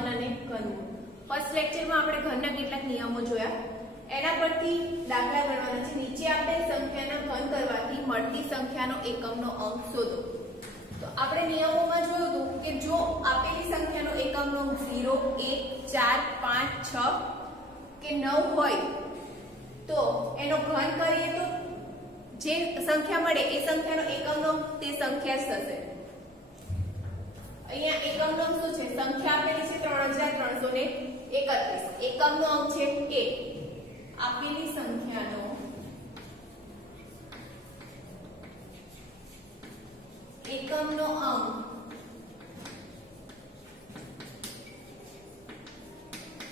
ઘન અને ઘનમૂળ. ફર્સ્ટ લેક્ચરમાં આપણે ઘનના કેટલાક નિયમો જોયા, એના પરથી દાખલા ગણવાના છે. નીચે આપેલ સંખ્યાના ઘન કરવાથી મળતી સંખ્યાનો એકમનો અંક શોધો. તો આપણે નિયમોમાં જોયું હતું કે જો આપેલી સંખ્યાનો એકમનો અંક 0, 1, 4, 5, 6 કે 9 હોય તો એનો ઘન કરીએ તો જે સંખ્યા મળે એ સંખ્યાનો એકમનો અંક તે સંખ્યા જ થશે. અહીંયા એકમનો અંક શું છે? સંખ્યા આપેલી છે 3331. એકમનો અંક છે 1. આપેલી સંખ્યાનો એકમનો અંક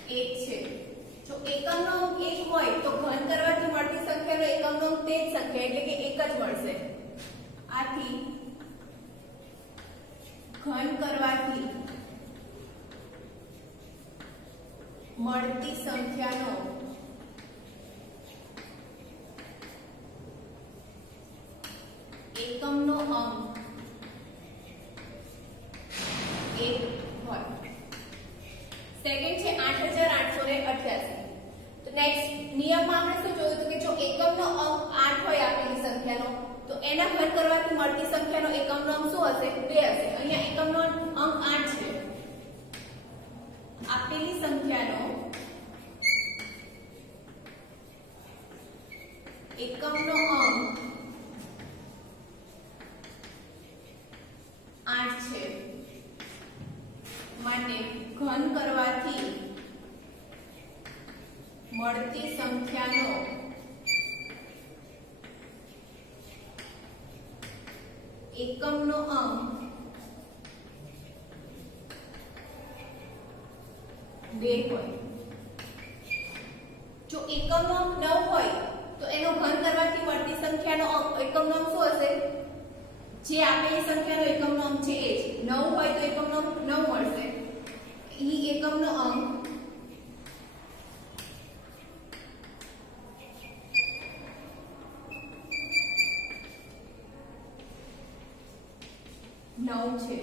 1 છે. જો એકમનો અંક 1 હોય તો ઘન કરવાથી મળતી સંખ્યાનો એકમનો અંક તે જ સંખ્યા એટલે કે 1 જ મળશે. આથી ઘન કરવાથી મળતી સંખ્યાનો એકમનો અંક 1 હોય. સેકન્ડ છે 8888. તો નેક્સ્ટ નિયમમાં આપણે શું જોયું હતું કે જો એકમનો અંક 8 હોય આપેલી સંખ્યાનો તો એના ઘન કરવાથી મળતી સંખ્યાનો એકમનો અંક શું હશે? 2 હશે. અહીંયા એકમનો અંક 8 છે. આપેલી સંખ્યાનો એકમનો અંક 8 છે માટે ઘન કરવાથી મળતી સંખ્યાનો એકમનો અંક 2 હોય. જો એકમનો અંક 9 હોય તો એનો ઘન કરવાથી મળતી સંખ્યાનો એકમનો અંક શું હશે? જે આપેલી સંખ્યાનો એકમનો અંક છે એ જ. 9 હોય તો એકમનો અંક 9 મળશે. અહીં એકમનો અંક 9 છે.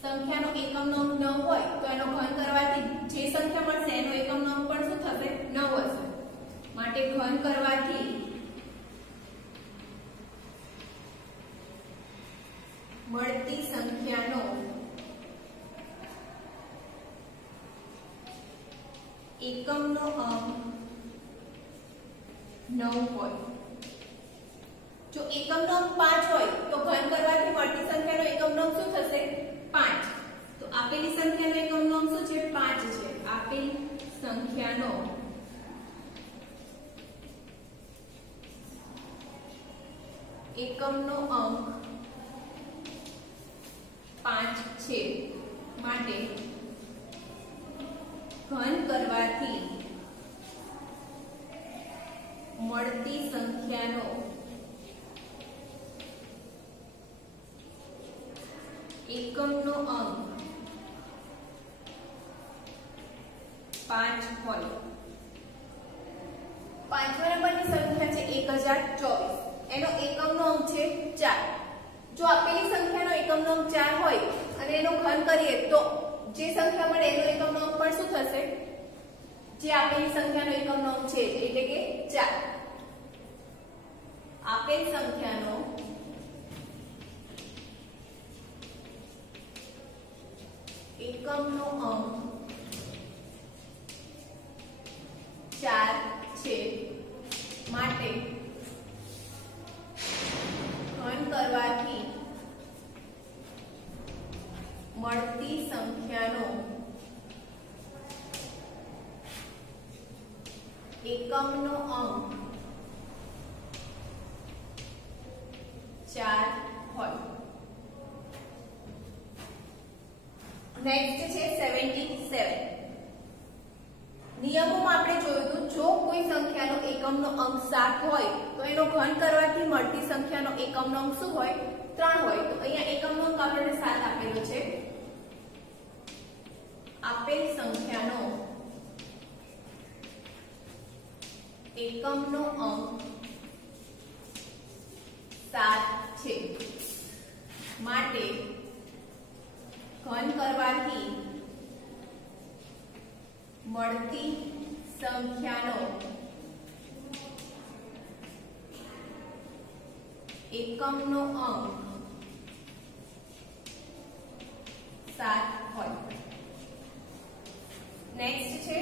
સંખ્યાનો એકમનો અંક 9 હોય તો એનો ઘન કરવાથી જે સંખ્યા મળશે એનો એકમનો અંક પણ શું થશે? 9 હશે. માટે ઘન કરવાથી મળતી સંખ્યાનો એકમનો અંક 9 હોય. જો એકમનો અંક 5 હોય તો ઘન કરવાથી મળતી સંખ્યાનો એકમનો અંક શું થશે? 5. તો આપેલી સંખ્યાનો એકમનો અંક શું છે? 5 છે. આપેલ સંખ્યાનો એકમનો અંક 5 છે માટે ઘન કરવાથી મળતી સંખ્યાનો એકમનો અંક 5 હોય. પાંચમા નંબરની સંખ્યા છે 1024. એનો એકમનો અંક છે 4. જો આપેલી સંખ્યાનો એકમનો અંક 4 હોય અને એનો ઘન કરીએ તો જે સંખ્યા મળે એનો એકમનો અંક પણ શું થશે? જે આપેલી સંખ્યાનો એકમનો અંક છે એટલે કે 4. આપેલ સંખ્યાનો એકમનો અંક 4 છે માટે ઘન કરવાથી મળતી સંખ્યાનો એકમનો અંક 4 હોય. નેક્સ્ટ છે 77. નિયમોમાં આપણે જોયું હતું જો કોઈ સંખ્યાનો એકમનો અંક 7 હોય તો એનો ઘન કરવાથી મળતી સંખ્યાનો એકમનો અંક શું હોય? 3 હોય. તો અહીંયા એકમનો અંક આપણને 7 આપેલો છે. આપેલ સંખ્યાનો એકમનો અંક 7 છે માટે ઘન કરવા મળતી સંખ્યાનો એકમનો અંક 7 હોય. નેક્સ્ટ છે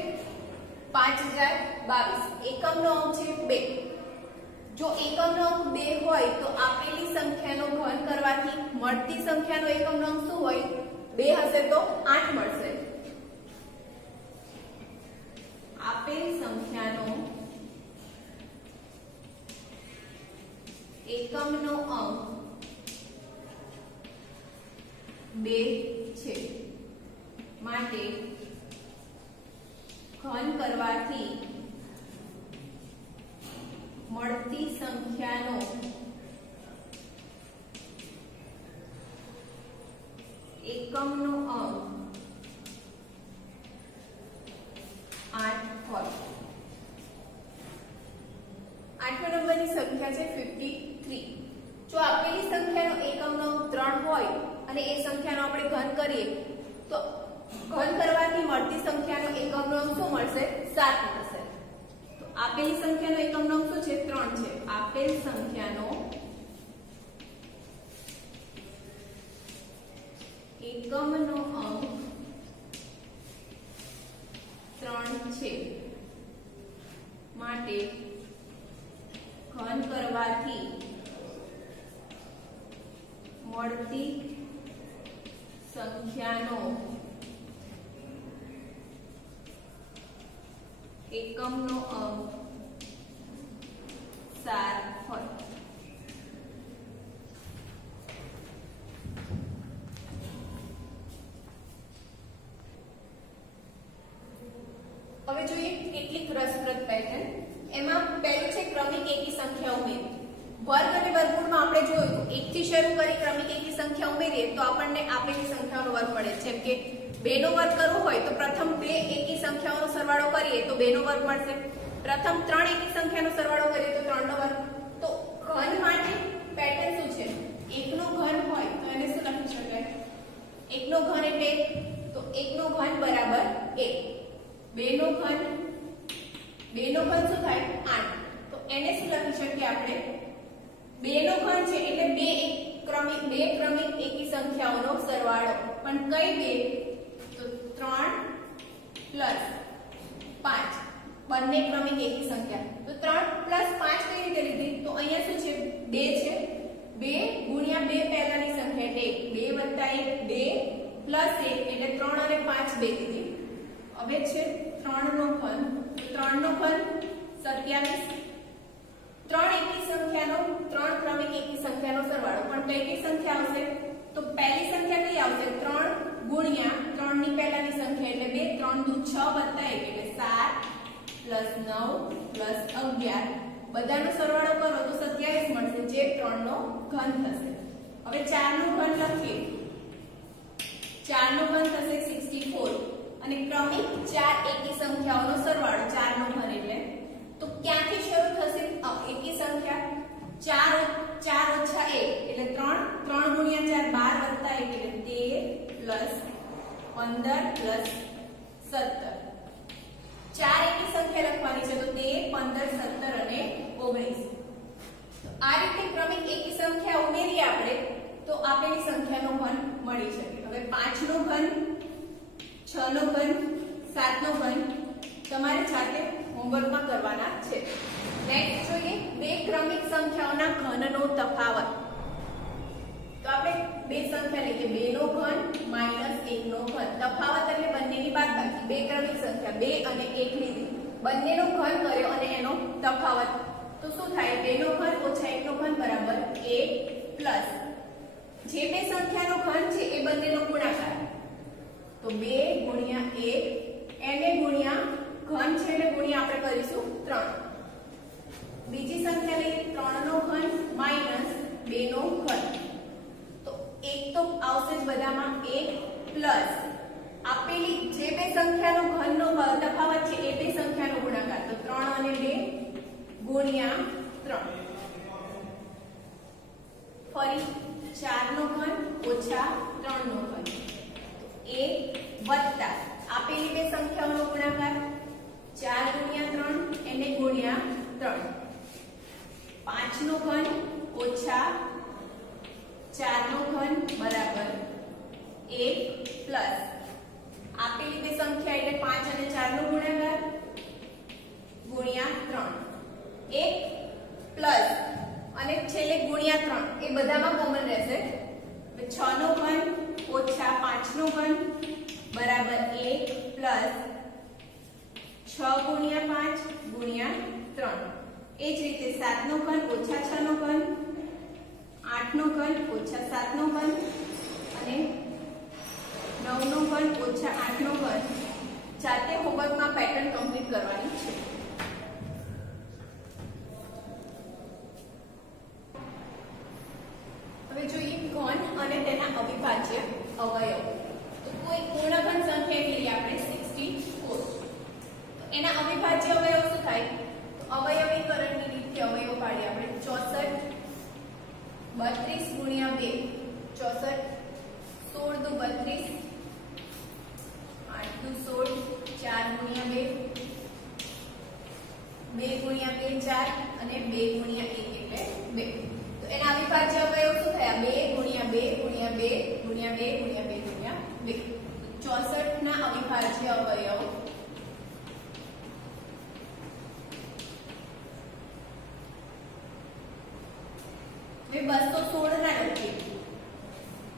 5022. એકમનો અંક છે 2. જો એકમનો અંક 2 હોય તો આપેલી સંખ્યાનો ઘન કરવાથી મળતી સંખ્યાનો એકમનો અંક શું હોય? 2 હશે તો 8 મળશે. આપેલ સંખ્યાનો એકમનો અંક 2 છે માટે ઘન કરવાથી મળતી સંખ્યાનો એકમનો અંક 8 હોય. 8મા નંબરની સંખ્યા છે 53. જો આપેલી સંખ્યાનો એકમનો અંક 3 હોય અને એ સંખ્યાનો આપણે ઘન કરીએ તો ઘન કરવાથી મળતી સંખ્યાનો એકમનો અંક શું મળશે? 7 મળશે. તો આપેલી સંખ્યાનો એકમનો અંક શું છે? 3 છે. આપેલ સંખ્યાનો એકમનો અંક 3 છે માટે ઘન કરવાથી મળતી સંખ્યાનો એકમનો અંક 7 હોય. હવે જોઈએ કેટલીક રસપ્રદ પેટર્ન. એમાં પહેલું છે ક્રમિક એકી સંખ્યા ઉમેરવી. વર્ગ અને વર્ગમૂળમાં આપણે જોયું 1 થી શરૂ કરી ક્રમિક એકી સંખ્યા ઉમેરીએ તો આપણને આપેલી સંખ્યાનો વર્ગ મળે. જેમ કે 2 નો વર્ગ કરવો હોય તો પ્રથમ 2 એકી સંખ્યાઓનો સરવાળો કરીએ તો 2 નો વર્ગ મળશે. પ્રથમ 3 એકી સંખ્યાનો સરવાળો કરીએ તો 3 નો વર્ગ. તો ઘન માટે પેટર્ન શું છે? 1 નો ઘન હોય તો એને શું લખી શકાય? 1 નો ઘન એટલે તો 1 નો ઘન બરાબર 1. 2 નો ઘન શું થાય? 8. તો એને શું લખી શકીએ આપણે? 2 નો ઘન છે એટલે 2 ક્રમિક એકી સંખ્યાઓનો સરવાળો. પણ કઈ 2? તો 3 પ્લસ 5 બંને ક્રમિક એકી સંખ્યા. તો 3 પ્લસ 5 કઈ રીતે લીધી? તો અહીંયા શું છે? 2 છે. 2 ગુણ્યા 2 પહેલાની સંખ્યા એટલે 2 વત્તા 1 2 પ્લસ 1 એટલે 3 અને 5 2 લીધી. હવે છે 3 નો ઘન. તો 3 નો ઘન 27. 3 એકી સંખ્યાનો 3 ક્રમિક એકી સંખ્યાનો સરવાળો. પણ કઈ સંખ્યા આવશે? તો પહેલી સંખ્યા કઈ આવશે? 3 ગુણ્યા 3 ની પહેલાની સંખ્યા એટલે 2 3 દુ 6 વત્તા 1 એટલે 7 પ્લસ 9 પ્લસ 11 બધાનો સરવાળો કરો તો 27 મળશે જે 3 નો ઘન થશે. હવે 4 નો ઘન લખીએ. 4 નો ઘન થશે 64 અને ક્રમિક 4 એકી સંખ્યાઓનો સરવાળો 4 નો ઘન એટલે તો ક્યાંથી શરૂ થશે? એકી સંખ્યા 4 ઓછા 1 એટલે 3 3 ગુણ્યા 4 12 વત્તા 1 એટલે 13 પ્લસ 15 પ્લસ 17. 4 એકી સંખ્યા લખવાની છે તો 13 15 17 અને 19. આ રીતે ક્રમિક એકી સંખ્યા ઉમેરીએ આપણે તો આપેલી સંખ્યાનો ઘન મળી શકે. હવે 5 નો ઘન 6 નો ઘન 7 નો ઘન તમારે જાતે હોમવર્કમાં કરવાના છે. નેક્સ્ટ જોઈએ બે ક્રમિક સંખ્યાઓના ઘનનો તફાવત. તો આપણે બે સંખ્યા લઈએ 2 નો ઘન - 1 નો ઘન. તફાવત એટલે બંનેની બાદબાકી. બે ક્રમિક સંખ્યા 2 અને 1 લીધી, બંનેનો ઘન કર્યો અને એનો તફાવત. તો શું થાય? 2 નો ઘન ઓછા 1 નો ઘન બરાબર 1 પ્લસ જે બે સંખ્યાનો ઘન છે એ બંનેનો ગુણાકાર. તો 2 ગુણ્યા 1 એને ગુણ્યા ઘન છે એટલે ગુણ્યા આપણે કરીશું 3. બીજી સંખ્યા લઈએ 3 નો ઘન માઈનસ 2 નો ઘન. તો 1 તો આવશે જ બધામાં 1 પ્લસ આપેલી જે બે સંખ્યાનો ઘનનો તફાવત છે એ બે સંખ્યાનો ગુણાકાર. તો 3 અને 2 ગુણ્યા 3. ફરી 4 નો ઘન ઓછા 3 નો ઘન. 1 વત્તા આપેલી બે સંખ્યાઓનો ગુણાકાર 4 ગુણ્યા 3 એને ગુણ્યા 3 5 નો ઘન ઓછા 4 નો ઘન બરાબર 1 પ્લસ આપેલી બે સંખ્યા એટલે 5 અને 4 નો ગુણાકાર ગુણ્યા 3 1 પ્લસ અને છેલ્લે ગુણ્યા 3 એ બધામાં કોમન રહેશે 6 નો ઘન ઓછા 5 નો ઘન બરાબર 1 પ્લસ 6 ગુણ્યા 5 ગુણ્યા 3 એ જ રીતે 7 નો ઘન ઓછા 6 નો ઘન 8 નો ઘન ઓછા 7 નો ઘન અને 9 નો ઘન ઓછા 8 નો ઘન જાતે હોમવર્કમાં પેટર્ન કમ્પ્લીટ કરવાની છે. હવે જોઈએ ઘન અને તેના અવિભાજ્ય અવયવ. તો કોઈ પૂર્ણઘન સંખ્યા લઈએ આપણે 64. એના અવિભાજ્ય અવયવ શું થાય? તો અવયવીકરણની રીતથી અવયવ પાડીએ આપણે 64 32 ગુણ્યા 2 64 16 દુ 32 8 દુ 16 4 ગુણ્યા 2 2 ગુણ્યા 2 4 અને 2 ગુણ્યા 1 એટલે 2. તો એના અવિભાજ્ય અવયવ શું થયા? 2 ગુણ્યા 2 ગુણ્યા 2 ગુણ્યા 2 ગુણ્યા 2 ગુણ્યા 2. 64 ના અવિભાજ્ય અવયવ મે 216 ના લખીએ.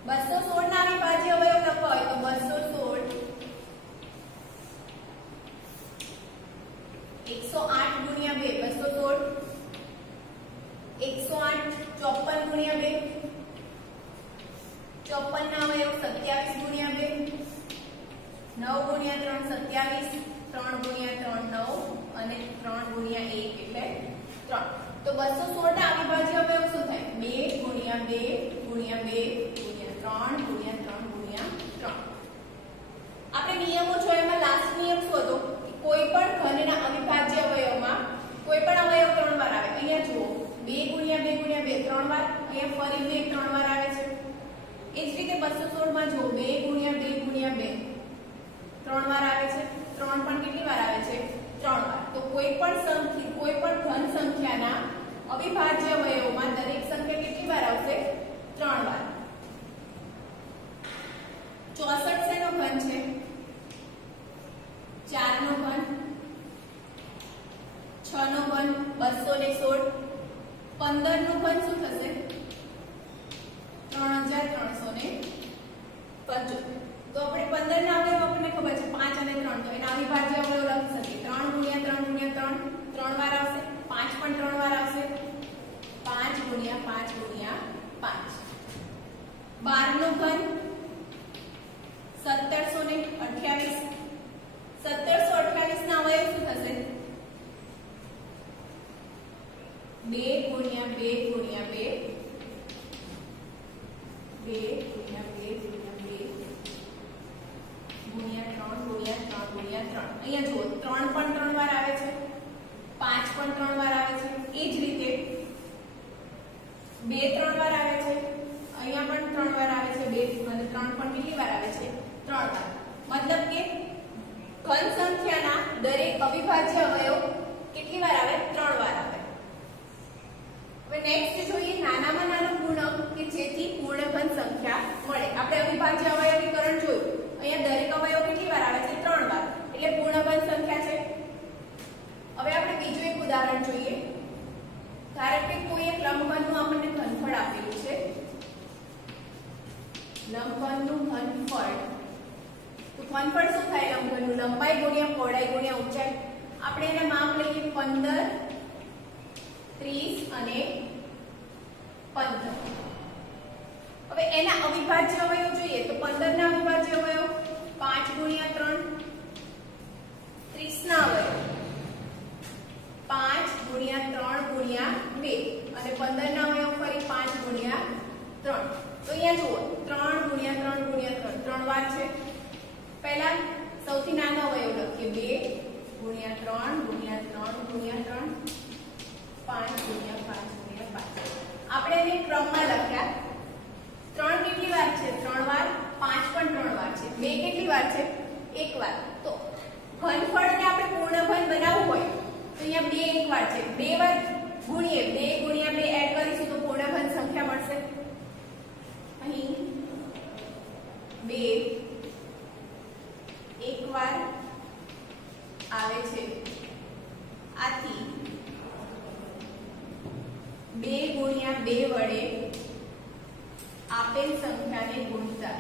216 ના અવિભાજ્ય અવયવ લખવા હોય તો 216 108 ગુણ્યા 2 216 108 54 ગુણ્યા 2 54 ના અવયવ 27 ગુણ્યા 2 9 ગુણ્યા 3 27 3 ગુણ્યા 3 9 અને 3 ગુણ્યા 1 એટલે 3. તો 216 ના અવિભાજ્ય અવયવ શું થાય? 2 ગુણ્યા 2 ગુણ્યા 2 ગુણ્યા 3 ગુણ્યા 3 ગુણ્યા 3. આપણે નિયમો જો એમાં લાસ્ટ નિયમ શું હતો? કોઈ પણ ઘનના અવિભાજ્ય અવયવમાં કોઈ પણ અવયવ 3 વાર આવે. અહીંયા જુઓ 2 ગુણ્યા 2 ગુણ્યા 2 3 વાર, અહીંયા ફરી 2 3 વાર આવે છે. એ જ રીતે 216 માં જુઓ 2 ગુણ્યા 2 ગુણ્યા 2 3 વાર આવે છે. 3 પણ કેટલી વાર આવે છે? 3 વાર. તો કોઈ પણ ધન સંખ્યાના અવિભાજ્ય અવયવમાં દરેક સંખ્યા કેટલી વાર આવશે? 3 વાર. 64 શેનો ઘન છે? 4 નો ઘન 6 નો ઘન 216 15 નું ઘન શું થશે? 3375. તો આપણે 15 ના અવયવ આપણને ખબર છે 5 અને 3. તો એના અવિભાજ્ય અવયવ લખી શકીએ 3 ગુણ્યા 3 ગુણ્યા 3 3 વાર આવશે. 5 પણ 3 વાર આવશે. 5 ગુણ્યા 5 ગુણ્યા 5. 12 નું ઘન 1728 1728 ના અવયવ શું થશે? 2 ગુણ્યા 2 ગુણ્યા 2 2 ગુણ્યા 2 ગુણ્યા 2 ગુણ્યા 3 ગુણ્યા 3 ગુણ્યા 3. અહીંયા જુઓ 3 પણ 3 વાર આવે છે. 5 પણ 3 વાર આવે છે. એ જ રીતે 2 3 વાર આવે છે. અહીંયા પણ 3 વાર આવે છે. 2 અને 3 પણ કેટલી વાર આવે છે? 3 વાર. મતલબ કે ઘન સંખ્યાના દરેક અવિભાજ્ય અવયવ કેટલી વાર આવે? 3 વાર આવે. હવે નેક્સ્ટ જોઈએ નાનામાં નાનો પૂર્ણાંક કે જેથી પૂર્ણઘન સંખ્યા મળે. આપણે અવિભાજ્ય અવયવીકરણ જોયું. અહીંયા દરેક અવયવ કેટલી વાર આવે છે? 3 વાર. એટલે પૂર્ણઘન સંખ્યા છે. હવે આપણે બીજું એક ઉદાહરણ જોઈએ. ધારો કે કોઈ એક લંબઘનનું આપણને ઘનફળ આપેલું છે. લંબઘનનું ઘનફળ. તો ઘનફળ શું થાય લંબઘનનું? લંબાઈ ગુણ્યા પહોળાઈ ગુણ્યા ઊંચાઈ. આપણે એના માપ લઈએ 15 30 અને 15. હવે એના અવિભાજ્ય અવયવ જોઈએ તો 15 ના અવિભાજ્ય અવયવ 5 ગુણ્યા 3 30 ના અવયવ 5 ગુણ્યા 3 ગુણ્યા 2 અને 15 ના અવયવ ફરી 5 ગુણ્યા 3. તો અહીંયા જુઓ 3 ગુણ્યા 3 ગુણ્યા 3 3 વાર છે. પહેલા સૌથી નાનો અવયવ લખીએ 2 ગુણ્યા 3 ગુણ્યા 3 ગુણ્યા 3 5 ગુણ્યા 5 ગુણ્યા 5. આપણે એને ક્રમમાં લખ્યા. 3 કેટલી વાર છે? 3 વાર. 5 પણ 3 વાર છે. 2 કેટલી વાર છે? 1 વાર. તો ઘનફળને આપણે પૂર્ણ ઘન બનાવવું હોય તો અહીંયા 2 એકવાર છે, 2 વાર ગુણીએ 2 ગુણ્યા 2 એડ કરીશું તો પૂર્ણ ઘન સંખ્યા મળશે. અહીં 2 એકવાર આવે છે, આથી 2 ગુણ્યા 2 વડે આપેલ સંખ્યાને ગુણતા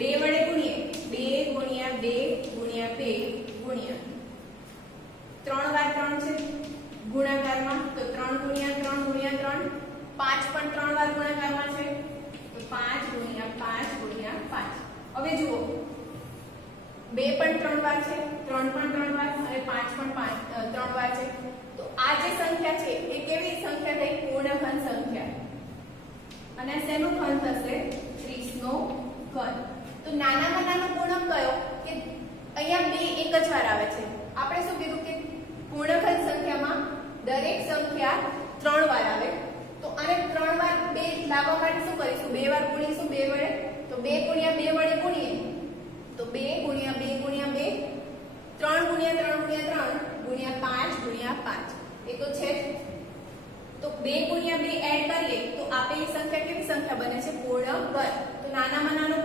2 વડે ગુણીએ 2 ગુણ્યા 2 ગુણ્યા 2 ગુણ્યા 3 વાર 3 છે ગુણાકારમાં તો 3 ગુણ્યા 3 ગુણ્યા 3, 5 પણ 3 વાર ગુણાકારમાં છે તો 5 ગુણ્યા 5 ગુણ્યા 5. હવે જુઓ 2 પણ 3 વાર છે, 3 પણ 3 વાર અને 5 પણ 3 વાર છે. તો આ જે સંખ્યા છે એ કેવી સંખ્યા થઈ? પૂર્ણ ઘન સંખ્યા. અને શેનું ઘન થશે? 30 નો ઘન. તો નાનામાં નાનો પૂર્ણાંક કયો કે અહીંયા 2 એક જ વાર આવે છે. આપણે શું કીધું કે પૂર્ણ ઘન સંખ્યામાં દરેક સંખ્યા 3 વાર આવે. તો આને 3 વાર 2 લાવવા માટે શું કરીશું? 2 વાર ગુણીશું 2 વડે. તો 2 ગુણ્યા 2 વડે ગુણીએ તો 2 ગુણ્યા 2 ગુણ્યા 2, 3 ગુણ્યા 3 ગુણ્યા 3 ગુણ્યા 5 ગુણ્યા 5 એ તો છે. તો 2 ગુણ્યા 2 એડ કરીએ તો આપેલી સંખ્યા કેવી સંખ્યા બને છે? પૂર્ણ ઘન. તો નાનામાં નાનો